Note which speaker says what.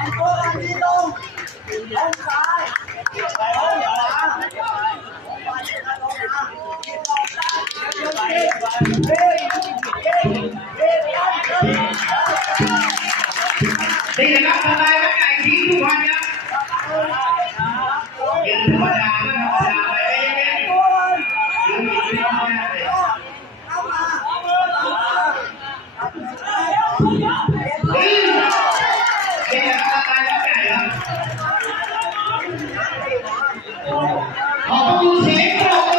Speaker 1: Thành phố đang đi đâu? Ông trái. Ông đã.
Speaker 2: Đây là các bạn tay các ngài khí của anh nhá. Đừng có làm nó học làm vậy đấy. Đừng có làm vậy. Ó, quando entra,